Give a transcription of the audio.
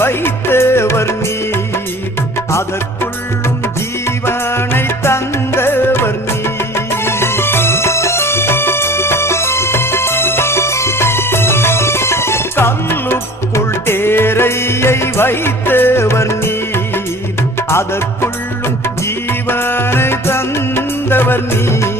வைத்தவர் நீர், அதற்குள்ளும் ஜீவனை தந்தவர் நீர். கல்லுக்குள் தேரையை வைத்தவர் நீர், அதற்குள்ளும் ஜீவனை தந்தவர் நீர்.